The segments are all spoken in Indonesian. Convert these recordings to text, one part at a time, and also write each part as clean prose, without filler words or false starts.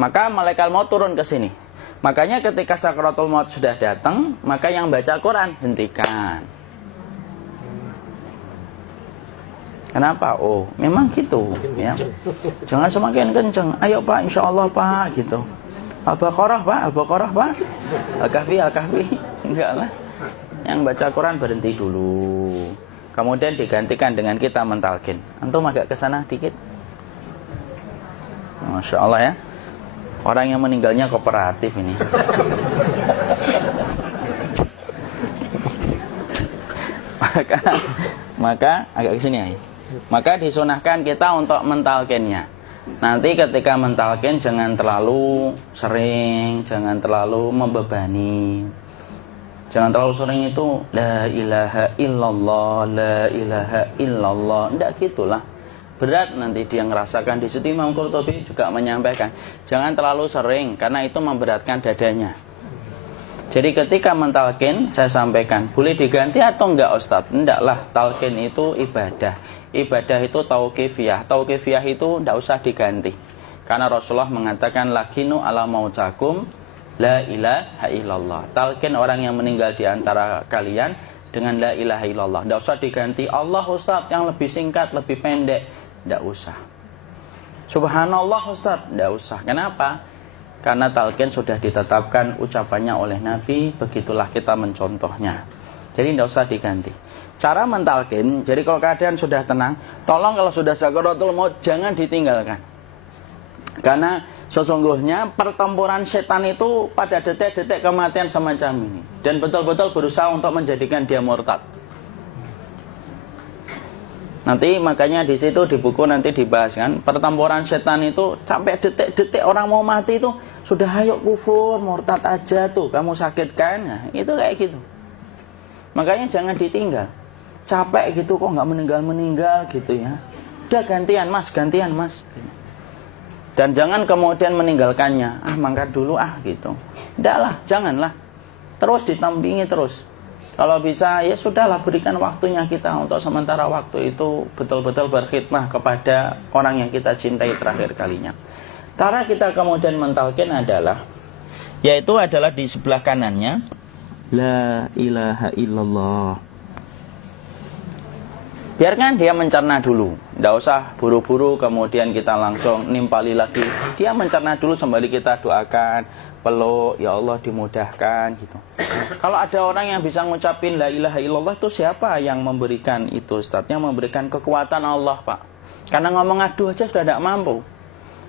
Maka malaikat maut turun ke sini. Makanya ketika sakaratul maut sudah datang, maka yang baca Quran hentikan. Kenapa? Oh, memang gitu ya. Jangan semakin kenceng. Ayo Pak, insya Allah Pak, gitu. Al-Baqarah Pak, Al-Baqarah Pak. Al-Kahfi, Al-Kahfi. Enggak lah. Yang baca Quran berhenti dulu. Kemudian digantikan dengan kita mentalkin. Antum agak ke sana dikit. Masya Allah ya. Orang yang meninggalnya kooperatif ini. maka agak ke sini ya. Maka disunahkan kita untuk mentalkinnya. Nanti ketika mentalkin jangan terlalu sering, jangan terlalu membebani. Jangan terlalu sering itu la ilaha illallah, la ilaha illallah. Tidak gitulah. Berat nanti dia ngerasakan. Di situ Imam Qurtubi juga menyampaikan, jangan terlalu sering karena itu memberatkan dadanya. Jadi ketika mentalkin, saya sampaikan, boleh diganti atau enggak Ustadz? Enggak lah, talkin itu ibadah. Ibadah itu tauqifiyah. Tauqifiyah itu enggak usah diganti. Karena Rasulullah mengatakan, lakinu ala mautakum la ilaha illallah. Talkin orang yang meninggal di antara kalian dengan la ilaha illallah. Enggak usah diganti Allah Ustadz yang lebih singkat, lebih pendek. Enggak usah. Subhanallah Ustadz, enggak usah. Kenapa? Karena talqin sudah ditetapkan ucapannya oleh Nabi, begitulah kita mencontohnya. Jadi tidak usah diganti. Cara mentalqin, jadi kalau keadaan sudah tenang, tolong kalau sudah sakaratul maut jangan ditinggalkan. Karena sesungguhnya pertempuran setan itu pada detik-detik kematian semacam ini. Dan betul-betul berusaha untuk menjadikan dia murtad. Nanti makanya di situ di buku nanti dibahas kan, pertempuran setan itu sampai detik-detik orang mau mati itu sudah ayo kufur, murtad aja tuh, kamu sakit kan? Nah, itu kayak gitu. Makanya jangan ditinggal. Capek gitu kok nggak meninggal gitu ya. Udah gantian mas. Dan jangan kemudian meninggalkannya. Mangkat dulu gitu. Enggak lah, janganlah. Terus ditampingi terus. Kalau bisa ya sudahlah, berikan waktunya kita untuk sementara waktu itu betul-betul berkhidmah kepada orang yang kita cintai terakhir kalinya. Cara kita kemudian mentalkin adalah, yaitu adalah di sebelah kanannya la ilaha illallah. Biarkan dia mencerna dulu, tidak usah buru-buru kemudian kita langsung nimpali lagi. Dia mencerna dulu sembari kita doakan, peluk, ya Allah dimudahkan gitu. Kalau ada orang yang bisa ngucapin la ilaha illallah, itu siapa yang memberikan itu Ustaz? Yang memberikan kekuatan Allah Pak. Karena ngomong aduh aja sudah tidak mampu.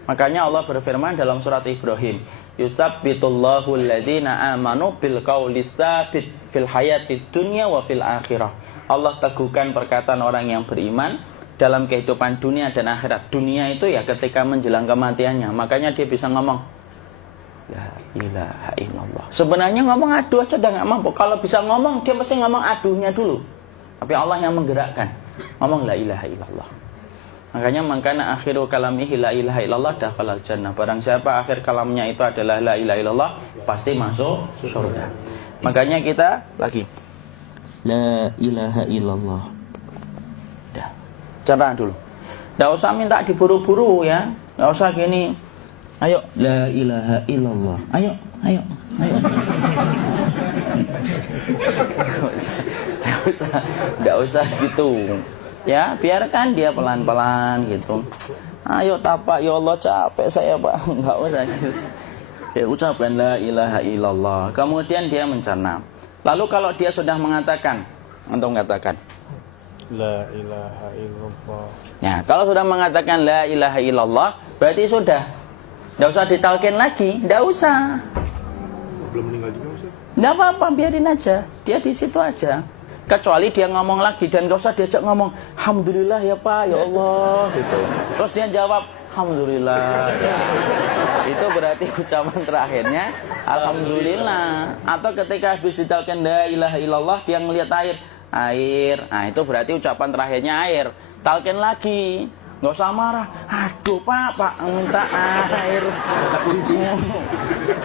Makanya Allah berfirman dalam surat Ibrahim, yusabbitullahu alladhina amanu bil qawli tsabit fil hayatid dunya wa fil akhirah. Allah teguhkan perkataan orang yang beriman dalam kehidupan dunia dan akhirat. Dunia itu ya ketika menjelang kematiannya. Makanya dia bisa ngomong la ilaha illallah. Sebenarnya ngomong aduh aja udah gak mampu. Kalau bisa ngomong, dia pasti ngomong aduhnya dulu. Tapi Allah yang menggerakkan. Ngomong la ilaha illallah. Makanya mangkana akhiru kalamihi la ilaha illallah dakhalal jannah. Barang siapa akhir kalamnya itu adalah la ilaha illallah, pasti masuk surga. Makanya kita lagi la ilaha illallah. Dah. Cerah dulu. Enggak usah minta diburu-buru ya. Enggak usah gini. Ayo la ilaha illallah. Ayo. Enggak usah gitu. Ya, biarkan dia pelan-pelan gitu. Ayo tapak, ya Allah capek saya Pak. Enggak usah gitu. Ya ucapkan la ilaha illallah. Kemudian dia mencerna. Lalu kalau dia sudah mengatakan, antum mengatakan la ilaha illallah. Ya, kalau sudah mengatakan la ilaha illallah, berarti sudah. Enggak usah ditalkin lagi, enggak usah. Belum meninggal juga Ustaz? Enggak apa-apa, biarin aja. Dia di situ aja. Kecuali dia ngomong lagi dan enggak usah diajak ngomong, alhamdulillah ya Pak, ya Allah gitu. Terus dia jawab, alhamdulillah. Ya. Itu berarti ucapan terakhirnya alhamdulillah. Atau ketika habis ditalkin la ilaha illallah, dia ngelihat air. Nah, itu berarti ucapan terakhirnya air. Talkin lagi. Nggak usah marah. Aduh Pak minta air.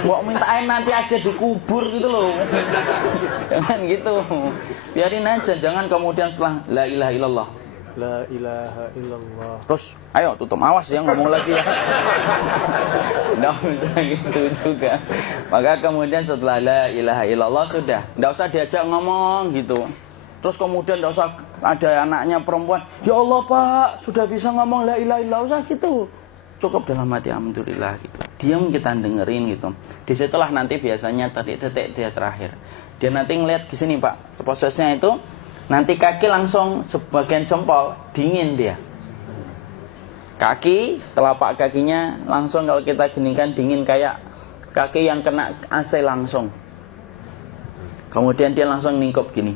Mau minta air nanti aja dikubur gitu loh. Jangan gitu. Biarin aja. Jangan kemudian setelah la ilaha illallah La ilaha illallah. Terus, ayo tutup, awas yang ngomong lagi ya. Nggak usah gitu juga. Maka kemudian setelah la ilaha illallah sudah, nggak usah diajak ngomong gitu. Terus kemudian nggak usah ada anaknya perempuan, ya Allah Pak, sudah bisa ngomong la ilaha illallah, usah gitu. Cukup dalam hati alhamdulillah gitu. Diam kita dengerin gitu. Disitulah nanti biasanya detik dia terakhir. Dia nanti ngeliat di sini Pak, prosesnya itu nanti kaki langsung sebagian jempol dingin dia. Kaki, telapak kakinya langsung kalau kita geningkan dingin kayak kaki yang kena AC langsung. Kemudian dia langsung ningkup gini,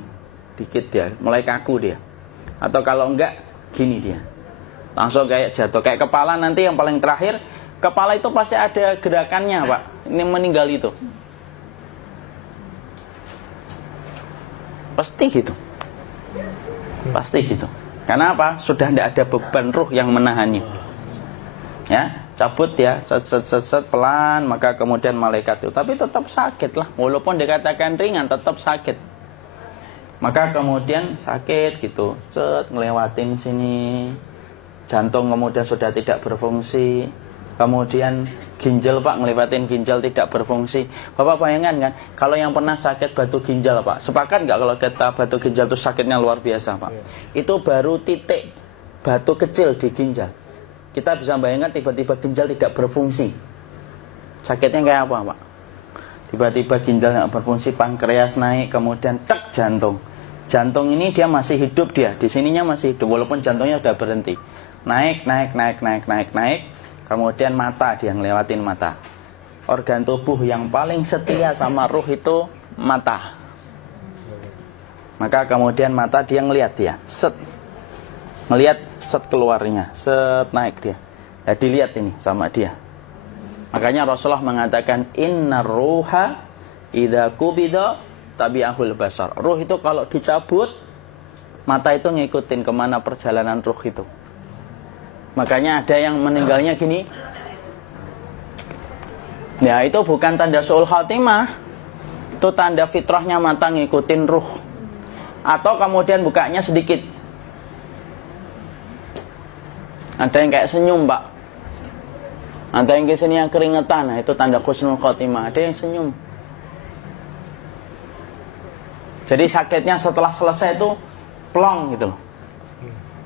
dikit dia, mulai kaku dia. Atau kalau enggak, gini dia. Langsung kayak jatuh, kayak kepala nanti yang paling terakhir. Kepala itu pasti ada gerakannya Pak, ini meninggal itu. Pasti gitu. Pasti gitu. Karena apa? Sudah tidak ada beban ruh yang menahannya. Ya, cabut ya, set pelan, maka kemudian malaikat itu. Tapi tetap sakit lah, walaupun dikatakan ringan, tetap sakit. Maka kemudian sakit gitu, ngelewatin sini, jantung kemudian sudah tidak berfungsi, kemudian ginjal Pak, ngelewatin ginjal tidak berfungsi. Bapak bayangkan kan, kalau yang pernah sakit batu ginjal Pak, sepakat nggak kalau kita batu ginjal itu sakitnya luar biasa Pak? Itu baru titik batu kecil di ginjal. Kita bisa bayangkan tiba-tiba ginjal tidak berfungsi, sakitnya kayak apa Pak? Tiba-tiba ginjal nggak berfungsi, pankreas naik, kemudian tek jantung. Jantung ini dia masih hidup dia, di sininya masih hidup walaupun jantungnya sudah berhenti. Naik, kemudian mata dia ngelewatin mata. Organ tubuh yang paling setia sama ruh itu mata. Maka kemudian mata dia ngelihat dia, ngelihat keluarnya, naik dia. Ya, dilihat ini sama dia. Makanya Rasulullah mengatakan innar ruha idza qubida tabi'ahul basar. Ruh itu kalau dicabut, mata itu ngikutin kemana perjalanan ruh itu. Makanya ada yang meninggalnya gini. Ya, itu bukan tanda su'ul khatimah. Itu tanda fitrahnya mata ngikutin ruh. Atau kemudian bukanya sedikit. Ada yang kayak senyum Pak. Ada yang kesini yang keringetan. Nah, itu tanda husnul khatimah. Ada yang senyum. Jadi sakitnya setelah selesai itu plong gitu loh.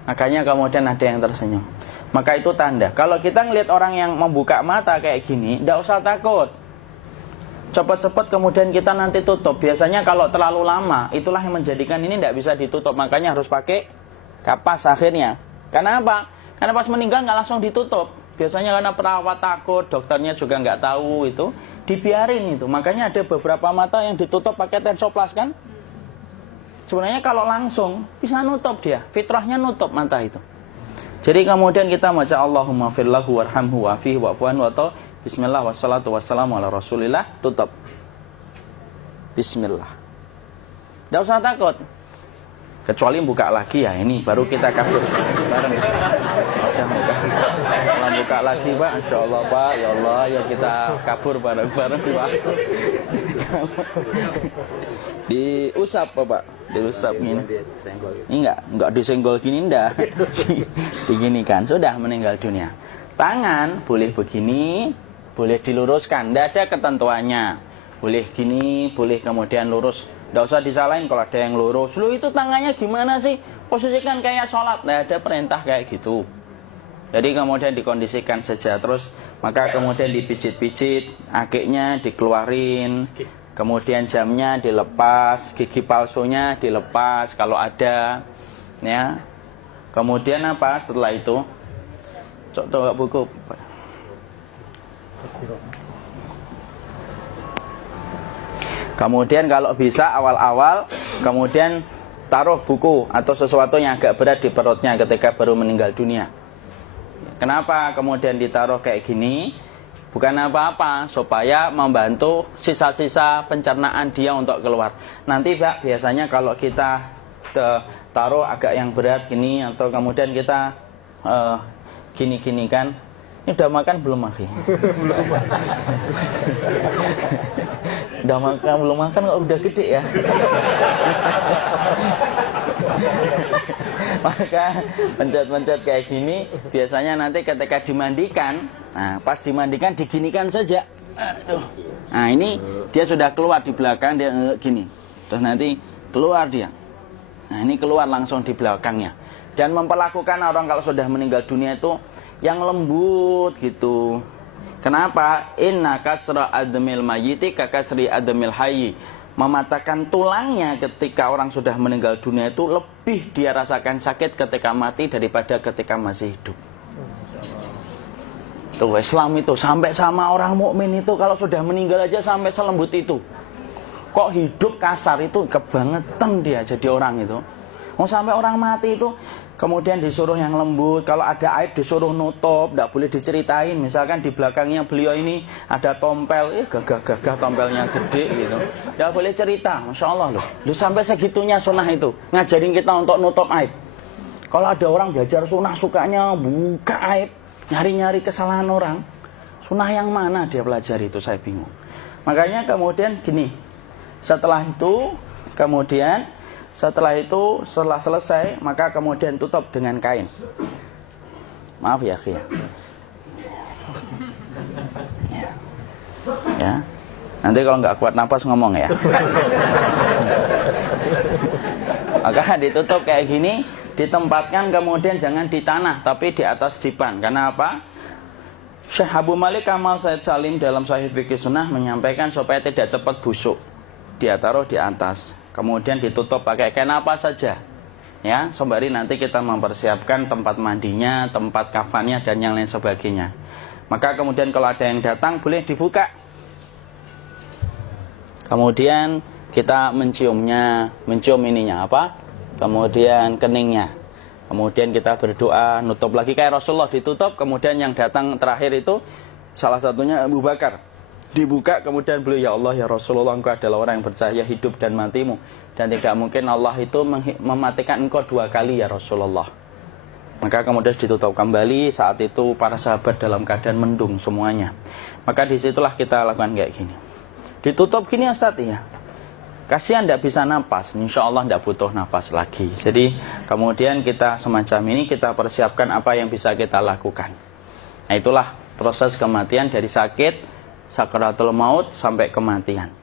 Makanya kemudian ada yang tersenyum. Maka itu tanda. Kalau kita ngelihat orang yang membuka mata kayak gini, tidak usah takut. Cepat-cepat kemudian kita nanti tutup. Biasanya kalau terlalu lama, itulah yang menjadikan ini tidak bisa ditutup. Makanya harus pakai kapas akhirnya. Karena apa? Karena pas meninggal nggak langsung ditutup. Biasanya karena perawat takut, dokternya juga nggak tahu itu, dibiarin itu. Makanya ada beberapa mata yang ditutup pakai tensoplas kan? Sebenarnya kalau langsung bisa nutup dia, fitrahnya nutup mata itu. Jadi kemudian kita baca Allahumma firlahu warhamhu wa'afihi wa'fu anhu atau bismillah wassalatu wassalamu ala rasulillah, tutup. Bismillah. Tidak usah takut. Kecuali buka lagi ya, ini baru kita kabur bareng. Kalau buka lagi Pak, Insya Allah Pak, ya Allah ya kita kabur bareng-bareng Pak. Diusap Pak, diusap gini. Enggak disenggol gini enggak. Begini kan, sudah meninggal dunia. Tangan boleh begini, boleh diluruskan, tidak ada ketentuannya. Boleh gini, boleh kemudian lurus. Tidak usah disalahin kalau ada yang lurus. Lu itu tangannya gimana sih? Posisikan kayak sholat. Tidak ada perintah kayak gitu. Jadi kemudian dikondisikan saja. Terus maka kemudian dipijit-pijit, akiknya dikeluarin, kemudian jamnya dilepas, gigi palsunya dilepas kalau ada, ya. Kemudian apa setelah itu? Coba buku. Kemudian kalau bisa awal-awal, kemudian taruh buku atau sesuatu yang agak berat di perutnya ketika baru meninggal dunia. Kenapa kemudian ditaruh kayak gini? Bukan apa-apa, supaya membantu sisa-sisa pencernaan dia untuk keluar. Nanti Pak, biasanya kalau kita taruh agak yang berat gini, atau kemudian kita gini-gini kan, ini udah makan belum Maki? Udah makan belum makan kok udah gede ya? Maka pencet-pencet kayak gini biasanya nanti ketika dimandikan, nah pas dimandikan diginikan saja. Aduh. Nah ini dia sudah keluar di belakang, dia gini. Terus nanti keluar dia. Nah ini keluar langsung di belakangnya. Dan memperlakukan orang kalau sudah meninggal dunia itu yang lembut gitu. Kenapa? Inna kasra admil mayyiti kakasri admil hayyi. Mematahkan tulangnya ketika orang sudah meninggal dunia itu lebih dia rasakan sakit ketika mati daripada ketika masih hidup. Tuh Islam itu sampai sama orang mukmin itu kalau sudah meninggal aja sampai selembut itu. Kok hidup kasar itu kebangetan dia jadi orang itu. Mau sampai orang mati itu kemudian disuruh yang lembut, kalau ada aib disuruh nutup, tidak boleh diceritain. Misalkan di belakangnya beliau ini ada tompel, gagah-gagah tompelnya gede gitu, tidak boleh cerita. Masya Allah loh, sampai segitunya sunnah itu ngajarin kita untuk nutup aib. Kalau ada orang belajar sunnah sukanya buka aib, nyari-nyari kesalahan orang, sunnah yang mana dia pelajari itu saya bingung. Makanya kemudian gini, setelah selesai, maka kemudian tutup dengan kain. Maaf ya, Ki. Ya. Nanti kalau nggak kuat napas ngomong ya. Maka ditutup kayak gini, ditempatkan kemudian jangan di tanah, tapi di atas dipan. Karena apa? Syekh Abu Malik Kamal Said Salim dalam Sahih Fikih Sunnah menyampaikan supaya tidak cepat busuk. Dia taruh di atas. Kemudian ditutup pakai kain apa saja, ya, sembari nanti kita mempersiapkan tempat mandinya, tempat kafannya dan yang lain sebagainya. Maka kemudian kalau ada yang datang boleh dibuka. Kemudian kita mencium ininya apa? Kemudian keningnya. Kemudian kita berdoa, nutup lagi kayak Rasulullah ditutup. Kemudian yang datang terakhir itu salah satunya Abu Bakar. Dibuka kemudian beliau, ya Allah ya Rasulullah, engkau adalah orang yang percaya hidup dan matimu, dan tidak mungkin Allah itu mematikan engkau 2 kali ya Rasulullah. Maka kemudian ditutup kembali. Saat itu para sahabat dalam keadaan mendung semuanya. Maka disitulah kita lakukan kayak gini. Ditutup gini Ustaz ya, kasihan tidak bisa nafas, insya Allah tidak butuh nafas lagi. Jadi kemudian kita semacam ini kita persiapkan apa yang bisa kita lakukan. Nah itulah proses kematian dari sakit sakaratul maut sampai kematian.